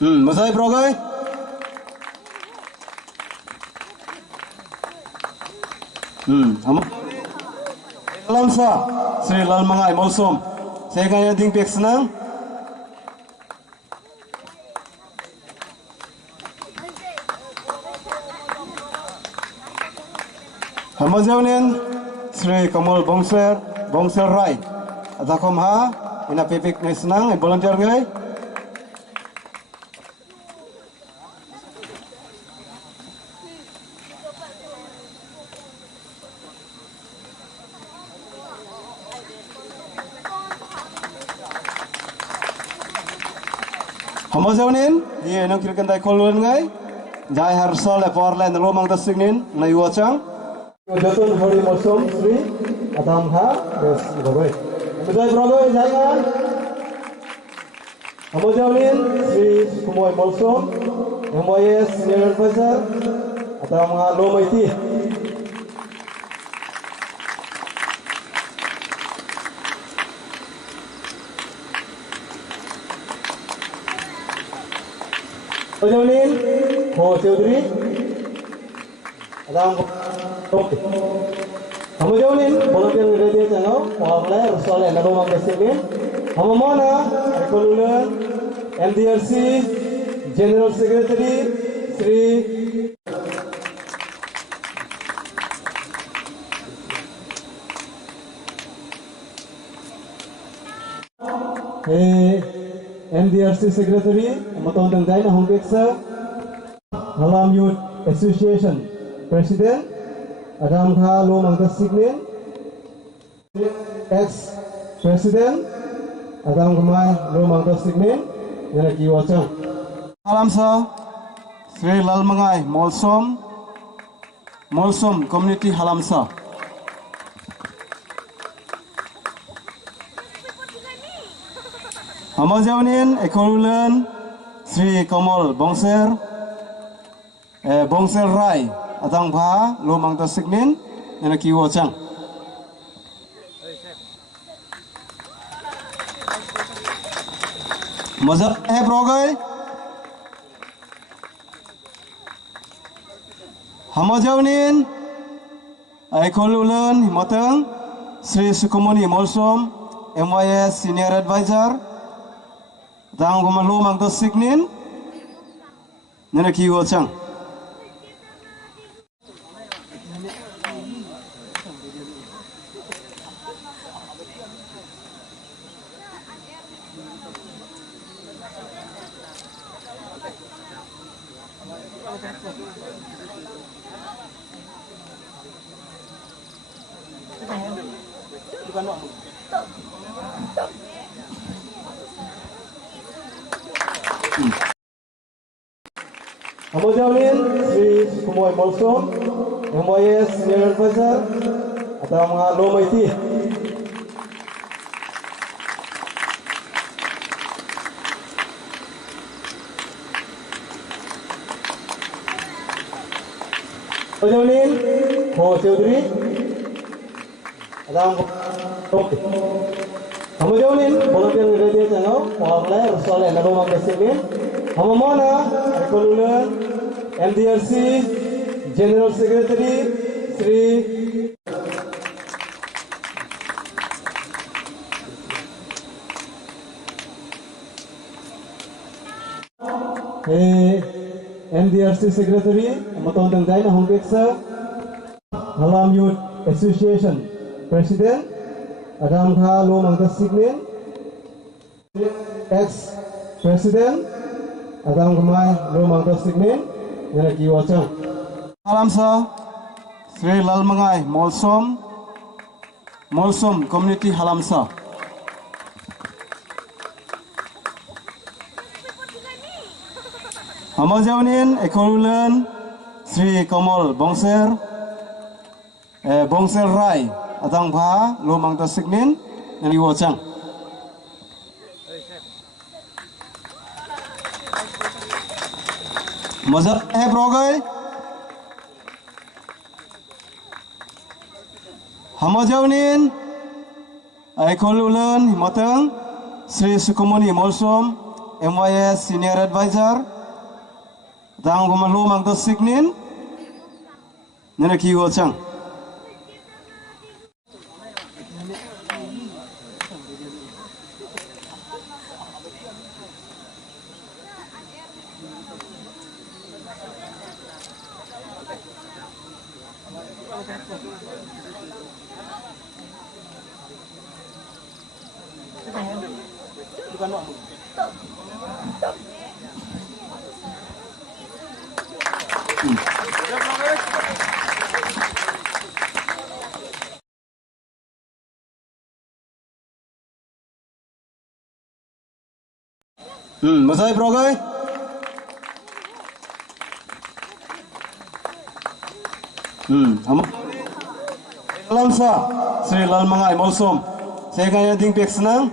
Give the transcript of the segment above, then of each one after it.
Masai Progai. Lamsa Sri Lalmangai Molsom. Saya kaya ding pek senang. Hamazaunin Sri Kamal Bongser Rai. Atakom ha ina pepek ni senang volunteer ngai. Hamazaunin ye nang kirkan dai kolun ngai. Jai har sol e porlen lomang tasingnin na yuachang. Jatun Hari Molsom Sri Adam ha des gobai. Masai Progai jangan. Hamazaunin Sri Sukumoy Molsom MYS Senior Advisor Adam ha lomaiti. Hamazaunin Ho Chaudhary Adam Hamazaunin volunteer radio channel Pawle Rusole Nalomang Desibin Hamamona Ekolulan MDRC General Secretary Sri MDRC Secretary Matong Tangkai na Hongkeksa Halam Youth Association President Adam Kha Lomang Tasingnin Ex-President Adam Khamai Lomang Tasingnin yana kiwachang Halamsa Sri Lalmangai Molsom Community Halamsa Hamazaunin Ekolulan Sri Kamal Bongser Rai Atang Bha Lomang Tasingnin yana kiwachang Mazhab Progai Hamazaunin Ekolulan Himatang Sri Sukumoni Molsom MYS Senior Advisor Tang Lomang Tasingnin yana kiwachang Hamazaunin Sri Sukumoy Molsom MYS Senior Advisor Atau lomaiti Hamazaunin Ho Chaudhary Adam Hamazaunin volunteer radio channel Pawle Rusole Nalomang Desibin Hamamona Ekolulan MDRC General Secretary Sri MDRC Secretary Matong Tangkai na Hongkeksa Halam Youth Association President Adam Kha Lomang Tasingnin Ex-President Adam Khamai Lomang Tasingnin yana kiwachang Halamsa Sri Lalmangai Molsom Community Halamsa Hamazaunin Ekolulan Sri Kamal Bongser Rai Atang Bha Lomang Tasingnin yana kiwachang Mazhab Progai Hamazaunin Ekolulan Himatang Sri Sukumoni Molsom MYS Senior Advisor, Dang Gumalu Mang the Signin, Nenaki Wochang. Masai Progai. Lamsa Sri Lalmangai Molsom. Saya kaya ding pek senang.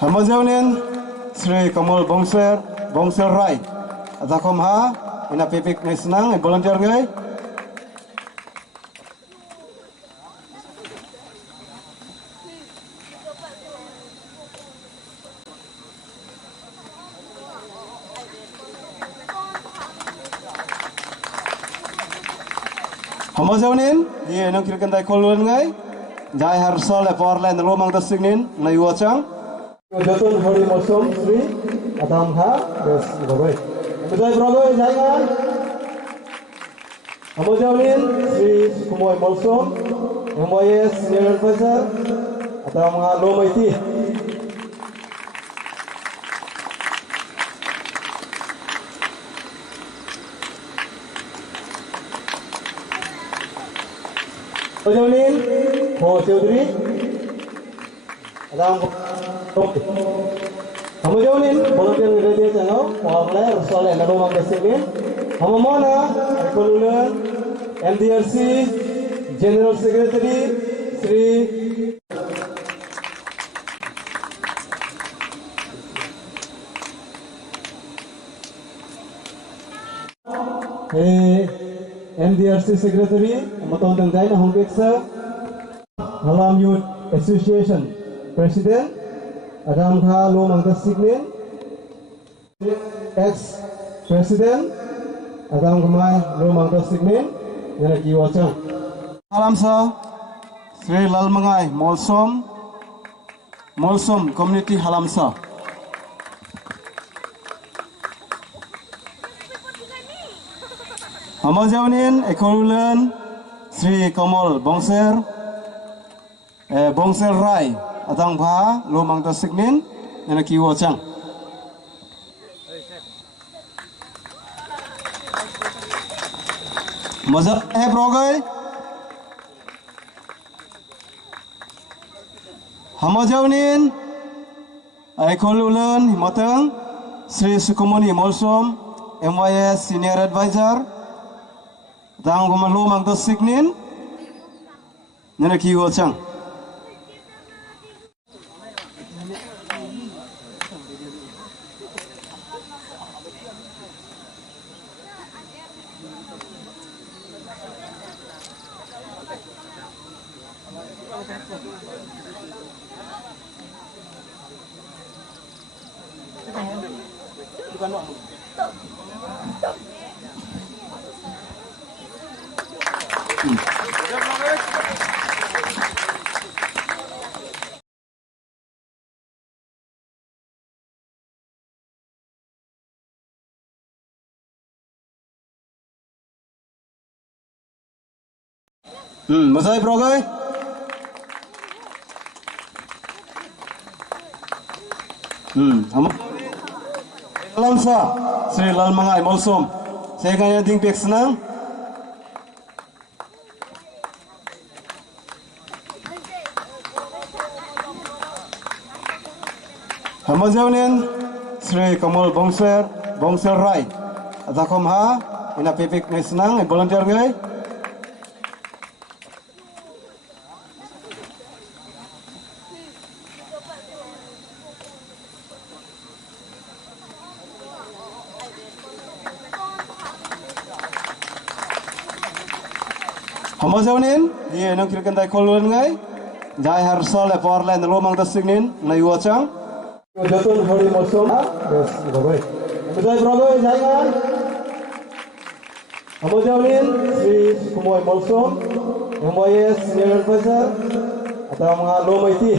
Hamazaunin Sri Kamal Bongser Rai. Atakom ha ina pepek ngai senang volunteer ngai. Hamazaunin ye nang kirkan dai kolun ngai. Jai harsol porlen lomang tasingnin nai wachang. Jatun Hori Mosom Sri Adam Ha Des Goboi. Jai Brogoi Jaigan. Hamazaunin Sri Sukumoy Molsom MYS Senior Advisor Adam Ha Lomaiti. Hamazaunin Ho Chaudhary Adam Hamazaunin volunteer radio channel Porle Rusole Nalomang Desingin Hamamona Ekolulan MDRC General Secretary Sri MDRC Secretary Matong Tengdai na Hongkeksa Halam Youth Association President Adam Kha Lomang Signin Ex-President Adam Khamai Lomang Signin Nenaki Wachang Halamsa Sri Lalmangai Molsom Community Halamsa Hamazaunin Ekolulan Sri Kamal Bongser Rai Atang Bha Lomang Signin Nenaki Wachang Mazhab Progai Hamazaunin Ekolulan Himatang Sri Sukumoni Molsom MYS Senior Advisor Dang Gumalu Mang the Signin Nenaki Wachang Masai Progai. Lamsa Sri Lalmangai Molsom. Saya kaya ding pek senang. Hamazaunin Sri Kamal Bongser Rai. Atakom ha ina pepek ngai senang volunteer ngai. Hamazaunin, dia nang kira kendai kolon ngai, jai harsal le por le nalomang tasingnin na yuachang. Jatun hari mosom, bes bagai. Bedai bravo jai ngai. Hamazaunin, Sri Kumoy Mosom, Kumoy Senior Advisor, atau mga lomaiti.